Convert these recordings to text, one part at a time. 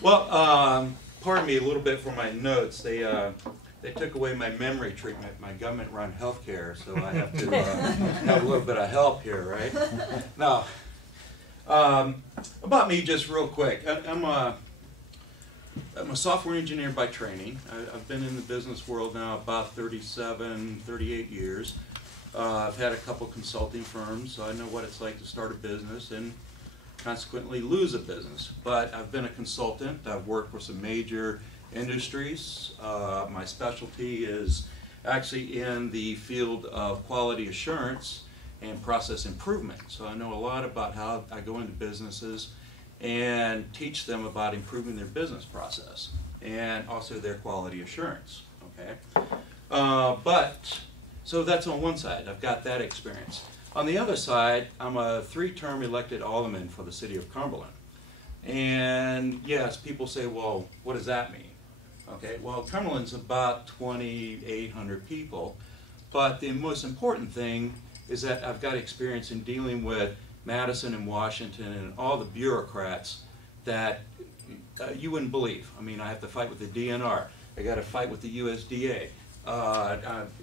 Well, pardon me a little bit for my notes. They took away my memory treatment, my government-run healthcare, so I have to have a little bit of help here, right? Now, about me, just real quick. I'm a software engineer by training. I've been in the business world now about 37, 38 years. I've had a couple consulting firms, so I know what it's like to start a business and consequently lose a business. But I've been a consultant. I've worked for some major industries. My specialty is actually in the field of quality assurance and process improvement. So I know a lot about how I go into businesses and teach them about improving their business process and also their quality assurance. Okay, so that's on one side. I've got that experience. On the other side, I'm a 3-term elected alderman for the city of Cumberland. And yes, people say, well, what does that mean? Okay, well, Cumberland's about 2,800 people, but the most important thing is that I've got experience in dealing with Madison and Washington and all the bureaucrats that you wouldn't believe. I mean, I have to fight with the DNR. I got to fight with the USDA.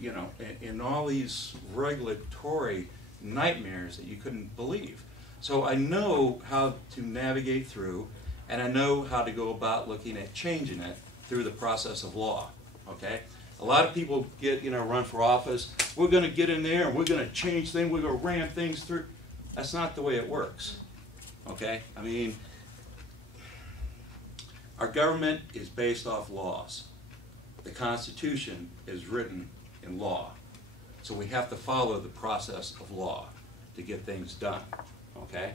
You know, and all these regulatory nightmares that you couldn't believe. So I know how to navigate through, and I know how to go about looking at changing it through the process of law. Okay, a lot of people run for office. We're going to get in there and we're going to change things. We're going to ram things through. That's not the way it works. Okay, I mean, our government is based off laws. The Constitution is written in law. So we have to follow the process of law to get things done, okay?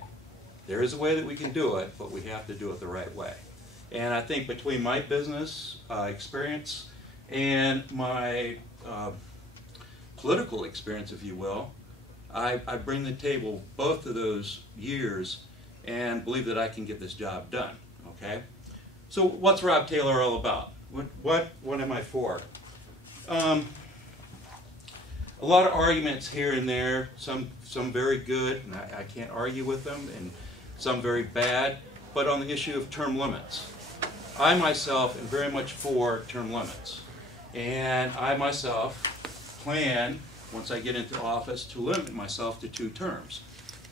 There is a way that we can do it, but we have to do it the right way. And I think between my business experience and my political experience, if you will, I bring to the table both of those years and believe that I can get this job done, okay? So what's Rob Taylor all about? What am I for? A lot of arguments here and there, some very good, and I can't argue with them, and some very bad, but on the issue of term limits. I myself am very much for term limits, and I myself plan, once I get into office, to limit myself to 2 terms.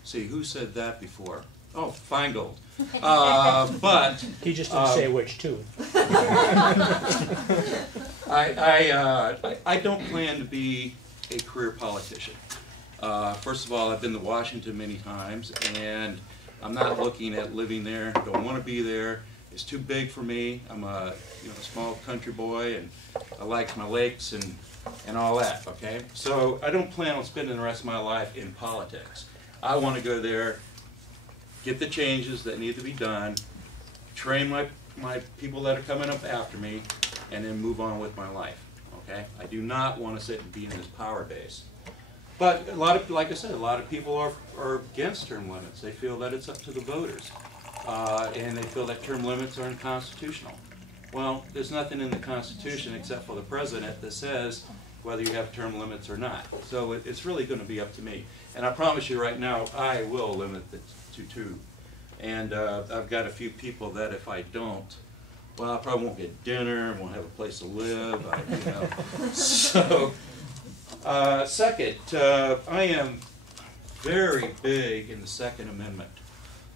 See, who said that before? Oh, Feingold. But he just didn't say which 2. I don't plan to be a career politician. First of all, I've been to Washington many times, and I'm not looking at living there. Don't want to be there. It's too big for me. I'm a small country boy, and I like my lakes and all that. Okay, so I don't plan on spending the rest of my life in politics. I want to go there, get the changes that need to be done, train my people that are coming up after me, and then move on with my life. Okay, I do not want to sit and be in this power base. But like I said, a lot of people are against term limits. They feel that it's up to the voters, and they feel that term limits are unconstitutional. Well, there's nothing in the Constitution except for the president that says whether you have term limits or not. So it's really going to be up to me. And I promise you right now, I will limit it to 2. And I've got a few people that if I don't, well, I probably won't get dinner, won't have a place to live, So, second, I am very big in the Second Amendment.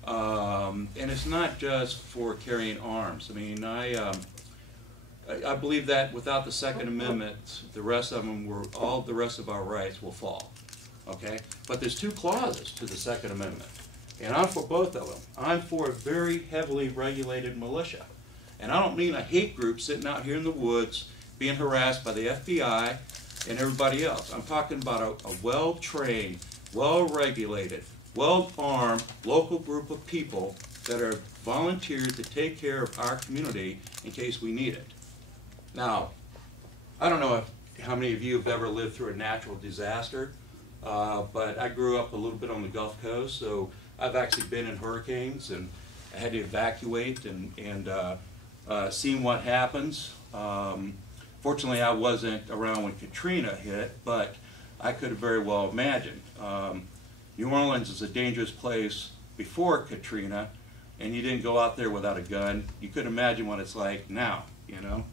And it's not just for carrying arms. I mean, I believe that without the Second Amendment, the rest of them all the rest of our rights will fall. Okay? But there's 2 clauses to the Second Amendment. And I'm for both of them. I'm for a very heavily regulated militia. And I don't mean a hate group sitting out here in the woods being harassed by the FBI and everybody else. I'm talking about a well-trained, well-regulated, well-armed local group of people that are volunteered to take care of our community in case we need it. Now, I don't know how many of you have ever lived through a natural disaster, but I grew up a little bit on the Gulf Coast, so I've actually been in hurricanes, and I had to evacuate and seen what happens. Fortunately, I wasn't around when Katrina hit, but I could have very well imagined. New Orleans is a dangerous place before Katrina, and you didn't go out there without a gun, you could imagine what it's like now, you know.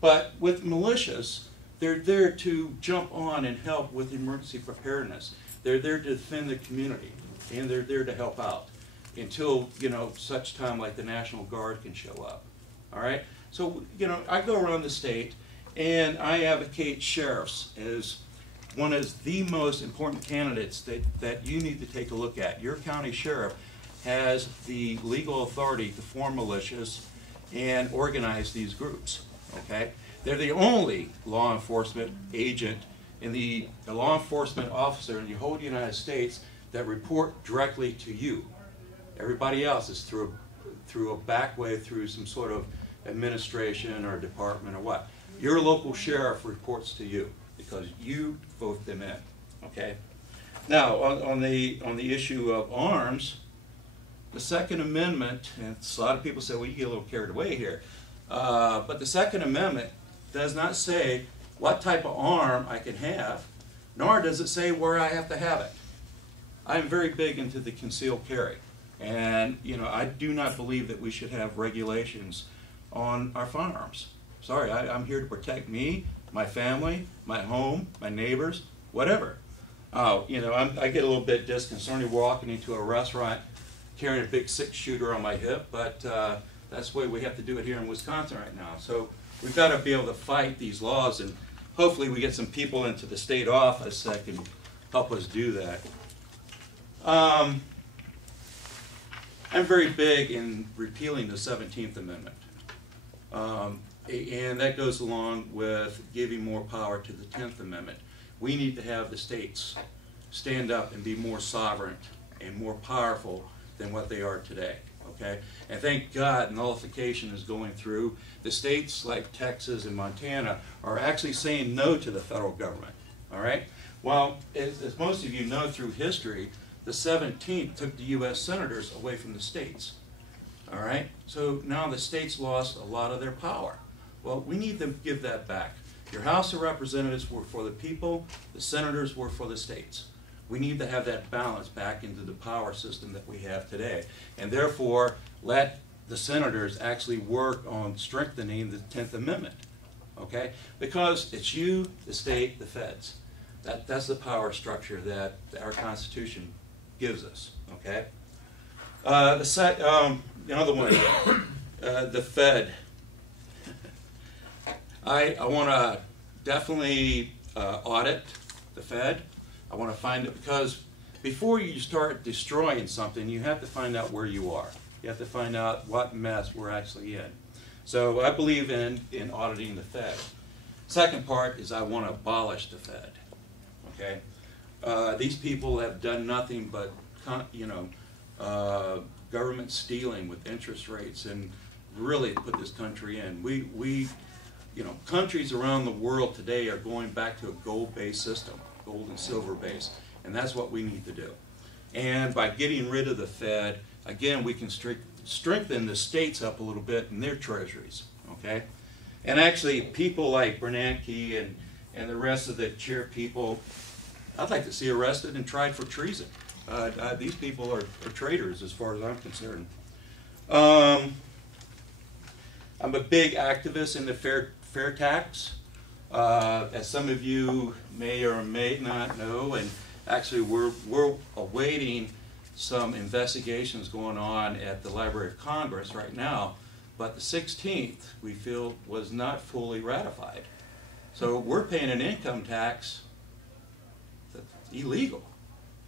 But with militias, they're there to jump on and help with emergency preparedness. They're there to defend the community, and they're there to help out until, you know, such time like the National Guard can show up. All right? So, you know, I go around the state, and I advocate sheriffs as one of the most important candidates that you need to take a look at. Your county sheriff has the legal authority to form militias and organize these groups, okay? They're the only law enforcement agent in the law enforcement officer in the whole United States that report directly to you. Everybody else is through a back way, through some sort of administration or department or what. Your local sheriff reports to you because you vote them in, okay? Now, on the issue of arms, the Second Amendment, and a lot of people say, well, you get a little carried away here, but the Second Amendment does not say what type of arm I can have, nor does it say where I have to have it. I'm very big into the concealed carry, and you know, I do not believe that we should have regulations on our firearms. Sorry, I'm here to protect me, my family, my home, my neighbors, whatever. You know, I get a little bit disconcerted walking into a restaurant carrying a big 6-shooter on my hip, but that's the way we have to do it here in Wisconsin right now. So we've got to be able to fight these laws, and hopefully we get some people into the state office that can help us do that. I'm very big in repealing the 17th Amendment. And that goes along with giving more power to the 10th Amendment. We need to have the states stand up and be more sovereign and more powerful than what they are today, okay? And thank God nullification is going through. The states like Texas and Montana are actually saying no to the federal government, all right? Well, as most of you know through history, the 17th took the U.S. senators away from the states, all right? So now the states lost a lot of their power. Well, we need to give that back. Your House of Representatives were for the people, the senators were for the states. We need to have that balance back into the power system that we have today. And therefore, let the senators actually work on strengthening the 10th Amendment, okay? Because it's you, the state, the feds. That's the power structure that our Constitution gives us, okay? The other one, the Fed. I want to definitely audit the Fed. I want to find it, because before you start destroying something, you have to find out where you are. You have to find out what mess we're actually in. So I believe in auditing the Fed. Second part is I want to abolish the Fed. Okay, these people have done nothing but government stealing with interest rates and really put this country in. Countries around the world today are going back to a gold-based system, gold and silver based, and that's what we need to do. And by getting rid of the Fed, again, we can strengthen the states up a little bit in their treasuries, okay? And actually, people like Bernanke and the rest of the chair people, I'd like to see arrested and tried for treason. These people are traitors as far as I'm concerned. I'm a big activist in the fair tax. As some of you may or may not know, and actually we're awaiting some investigations going on at the Library of Congress right now, but the 16th we feel was not fully ratified. So we're paying an income tax that's illegal.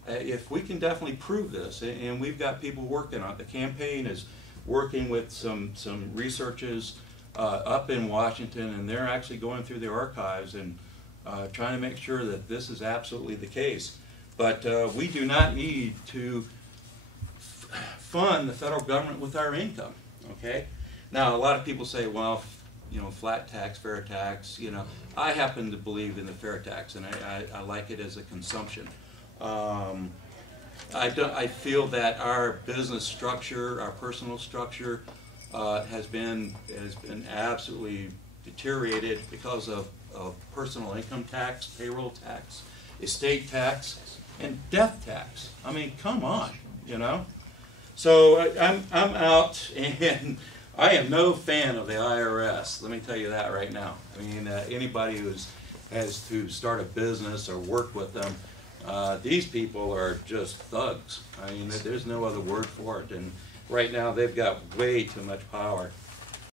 If we can definitely prove this, and we've got people working on it, the campaign is working with some researchers up in Washington, and they're actually going through the archives and trying to make sure that this is absolutely the case. But we do not need to fund the federal government with our income, okay? Now, a lot of people say, well, flat tax, fair tax, I happen to believe in the fair tax, and I like it as a consumption. I feel that our business structure, our personal structure, has been absolutely deteriorated because of personal income tax, payroll tax, estate tax, and death tax. I mean, come on, So I'm out, and I am no fan of the IRS. Let me tell you that right now. I mean, anybody who has to start a business or work with them, these people are just thugs. I mean, there's no other word for it. And right now, they've got way too much power.